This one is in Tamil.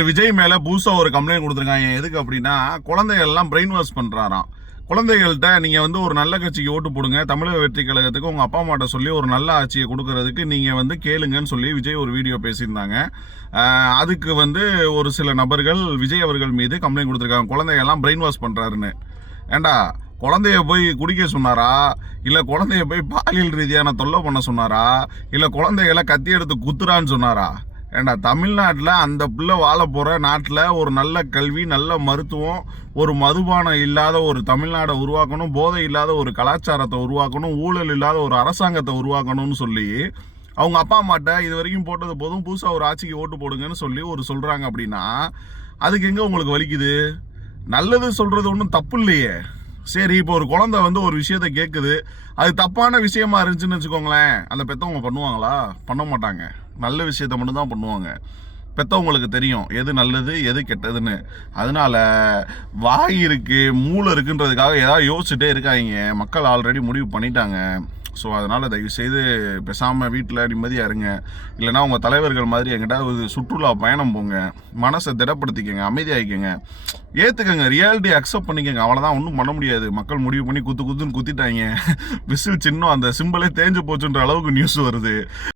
நடிகர் விஜய் மேல புதுசா ஒரு கம்ப்ளைண்ட் கொடுத்துருக்காங்க. எதுக்கு அப்படின்னா, குழந்தைகள் எல்லாம் பிரெயின் வாஷ் பண்றாராம். குழந்தைகள்கிட்ட நீங்க வந்து ஒரு நல்ல கட்சிக்கு ஓட்டு போடுங்க, தமிழக வெற்றி கழகத்துக்கு உங்க அப்பா அம்மாட்ட சொல்லி ஒரு நல்ல ஆட்சியை கொடுக்கறதுக்கு நீங்க வந்து கேளுங்கன்னு சொல்லி விஜய் ஒரு வீடியோ பேசியிருந்தாங்க. அதுக்கு வந்து ஒரு சில நபர்கள் விஜய் அவர்கள் மீது கம்ப்ளைண்ட் கொடுத்துருக்காங்க, குழந்தைகள் எல்லாம் பிரெயின் வாஷ் பண்றாருன்னு. ஏண்டா, குழந்தைய போய் குடிக்க சொன்னாரா, இல்ல குழந்தைய போய் பாலியல் ரீதியான தொல்லை பண்ண சொன்னாரா, இல்ல குழந்தைகளை கத்தி எடுத்து குத்துறான்னு சொன்னாரா? ஏண்டா, தமிழ்நாட்டில் அந்த பிள்ளை வாழ போகிற நாட்டில் ஒரு நல்ல கல்வி, நல்ல மருத்துவம், ஒரு மதுபானம் இல்லாத ஒரு தமிழ்நாடை உருவாக்கணும், போதை இல்லாத ஒரு கலாச்சாரத்தை உருவாக்கணும், ஊழல் இல்லாத ஒரு அரசாங்கத்தை உருவாக்கணும்னு சொல்லி அவங்க அப்பா அம்மாட்ட இது வரைக்கும் போட்டது போதும், புதுசாக ஒரு ஆட்சிக்கு ஓட்டு போடுங்கன்னு சொல்லி சொல்கிறாங்க. அப்படின்னா அதுக்கு எங்கே உங்களுக்கு வலிக்குது? நல்லது சொல்கிறது ஒன்றும் தப்பு இல்லையே. சரி, இப்போ ஒரு குழந்தை வந்து ஒரு விஷயத்த கேட்குது, அது தப்பான விஷயமா இருந்துச்சுன்னு வச்சுக்கோங்களேன், அந்த பெற்றவங்க பண்ணுவாங்களா? பண்ண மாட்டாங்க. நல்ல விஷயத்த மட்டும்தான் பண்ணுவாங்க. பெற்றவங்களுக்கு தெரியும் எது நல்லது எது கெட்டதுன்னு. அதனால வாய் இருக்கு, மூளை இருக்குன்றதுக்காக ஏதாவது யோசிச்சுட்டே இருக்காங்க. மக்கள் ஆல்ரெடி முடிவு பண்ணிட்டாங்க. ஸோ அதனால் தயவுசெய்து பேசாமல் வீட்டில் நிம்மதியாக இருங்க. இல்லைனா உங்கள் தலைவர்கள் மாதிரி எங்கிட்டாவது சுற்றுலா பயணம் போங்க, மனசை திடப்படுத்திக்கங்க, அமைதியாகிக்கங்க, ஏற்றுக்கங்க, ரியாலிட்டி அக்செப்ட் பண்ணிக்கங்க. அவ்வளோதான், ஒன்றும் பண்ண முடியாது. மக்கள் முடிவு பண்ணி குத்துன்னு குத்திட்டாங்க. விசில் சின்னம் அந்த சிம்பிளே தேஞ்சு போச்சுன்ற அளவுக்கு நியூஸ் வருது.